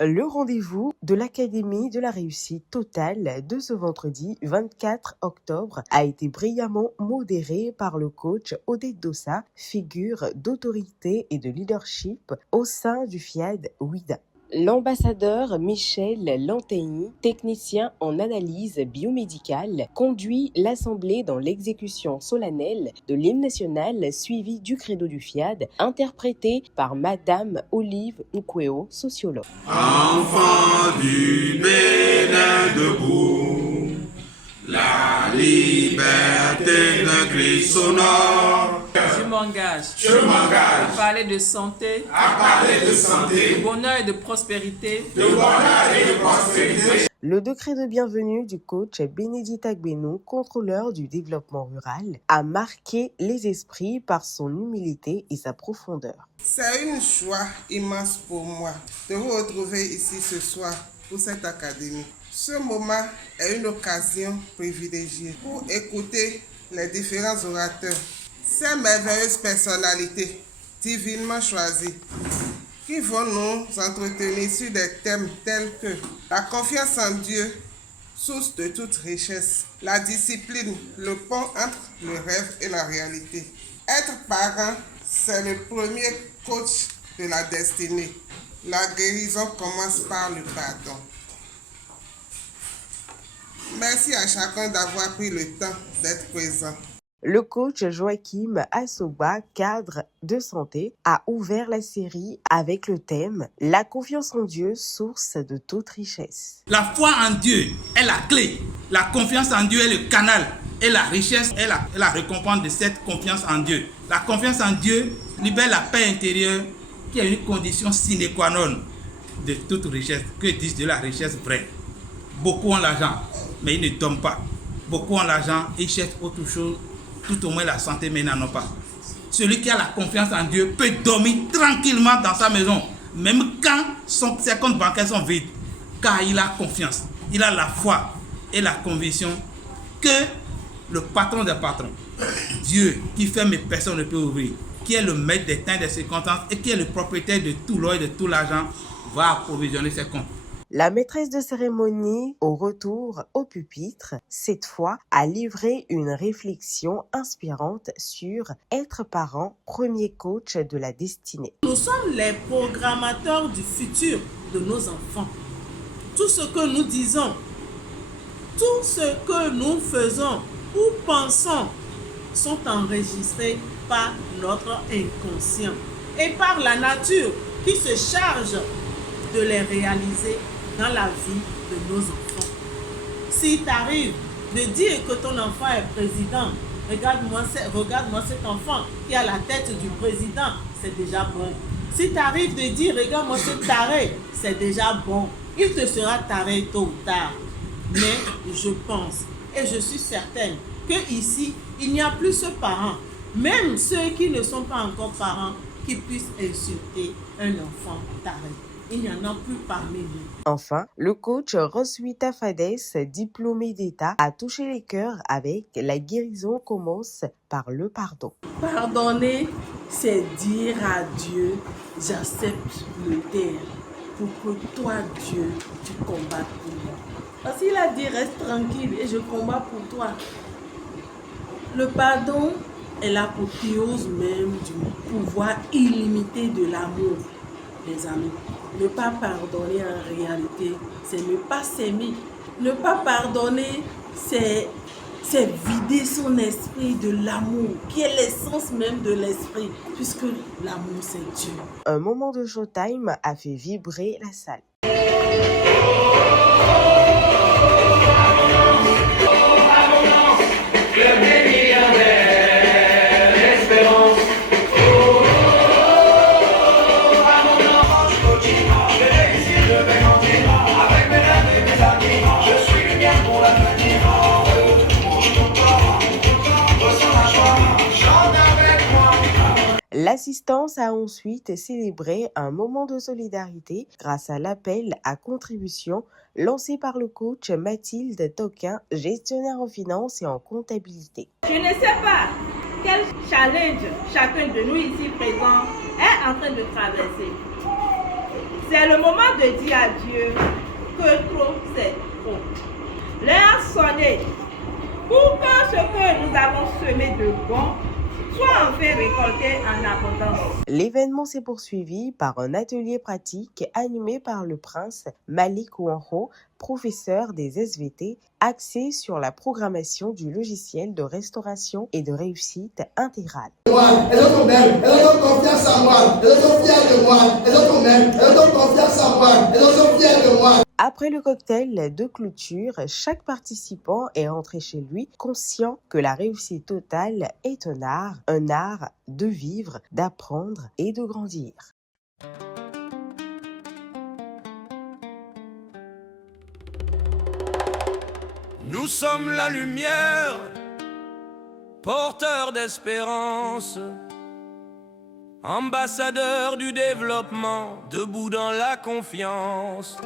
Le rendez-vous de l'Académie de la réussite totale de ce vendredi 24 octobre a été brillamment modéré par le coach Odette Dossa, figure d'autorité et de leadership au sein du FIAD WIDA. L'ambassadeur Michel Lantegny, technicien en analyse biomédicale, conduit l'Assemblée dans l'exécution solennelle de l'hymne national suivi du credo du FIAD, interprété par Madame Olive Nkweo, sociologue. Enfant du Bénin debout, la liberté d'un cri sonore. Je m'engage à parler de santé, de bonheur et de prospérité. Le décret de bienvenue du coach Bénédicte Agbenou, contrôleur du développement rural, a marqué les esprits par son humilité et sa profondeur. C'est une joie immense pour moi de vous retrouver ici ce soir pour cette académie. Ce moment est une occasion privilégiée pour écouter les différents orateurs, ces merveilleuses personnalités divinement choisies qui vont nous entretenir sur des thèmes tels que la confiance en Dieu, source de toute richesse, la discipline, le pont entre le rêve et la réalité. Être parent, c'est le premier coach de la destinée. La guérison commence par le pardon. Merci à chacun d'avoir pris le temps d'être présent. Le coach Joachim Assoba, cadre de santé, a ouvert la série avec le thème « La confiance en Dieu, source de toute richesse ». La foi en Dieu est la clé. La confiance en Dieu est le canal. Et la richesse est la récompense de cette confiance en Dieu. La confiance en Dieu libère la paix intérieure qui est une condition sine qua non de toute richesse. Que disent de la richesse vraie? Beaucoup ont l'argent, mais ils ne dorment pas. Beaucoup ont l'argent, ils cherchent autre chose, tout au moins la santé, mais ils n'en ont pas. Celui qui a la confiance en Dieu peut dormir tranquillement dans sa maison, même quand ses comptes bancaires sont vides, car il a confiance, il a la foi et la conviction que le patron des patrons, Dieu qui fait mes personnes ne peut ouvrir, qui est le maître des temps et des circonstances et qui est le propriétaire de tout l'or et de tout l'argent, va approvisionner ses comptes. La maîtresse de cérémonie, au retour au pupitre, cette fois, a livré une réflexion inspirante sur être parent, premier coach de la destinée. Nous sommes les programmateurs du futur de nos enfants. Tout ce que nous disons, tout ce que nous faisons ou pensons sont enregistrés par notre inconscient et par la nature qui se charge de les réaliser dans la vie de nos enfants. S'il t'arrive de dire que ton enfant est président, regarde-moi cet enfant qui a la tête du président, c'est déjà bon. Si t'arrive de dire regarde-moi ce taré, c'est déjà bon. Il te sera taré tôt ou tard. Mais je pense et je suis certaine que ici il n'y a plus ce parent, même ceux qui ne sont pas encore parents, qui puissent insulter un enfant taré. Il n'y en a plus parmi nous. Enfin, le coach Roswitha Fades, diplômé d'État, a touché les cœurs avec « La guérison commence par le pardon ». Pardonner, c'est dire à Dieu, j'accepte le taire pour que toi, Dieu, tu combattes pour moi. Parce qu'il a dit, reste tranquille et je combats pour toi. Le pardon est l'apothéose même du pouvoir illimité de l'amour, les amis. Ne pas pardonner en réalité, c'est ne pas s'aimer. Ne pas pardonner, c'est vider son esprit de l'amour, qui est l'essence même de l'esprit, puisque l'amour c'est Dieu. Un moment de showtime a fait vibrer la salle. L'assistance a ensuite célébré un moment de solidarité grâce à l'appel à contribution lancé par le coach Mathilde Toquin, gestionnaire en finance et en comptabilité. Je ne sais pas quel challenge chacun de nous ici présents est en train de traverser. C'est le moment de dire à Dieu que trop c'est trop. L'heure a sonné pour que ce que nous avons semé de bon soit enfin récolté en abondance. L'événement s'est poursuivi par un atelier pratique animé par le prince Malik Ouanho, professeur des SVT, axé sur la programmation du logiciel de restauration et de réussite intégrale. Les autres m'aiment, les autres ont confiance en moi, les autres sont fiers de moi, les autres m'aiment, les autres ont confiance en moi, les autres sont fiers de moi. Après le cocktail de clôture, chaque participant est rentré chez lui conscient que la réussite totale est un art de vivre, d'apprendre et de grandir. Nous sommes la lumière, porteurs d'espérance, ambassadeurs du développement, debout dans la confiance.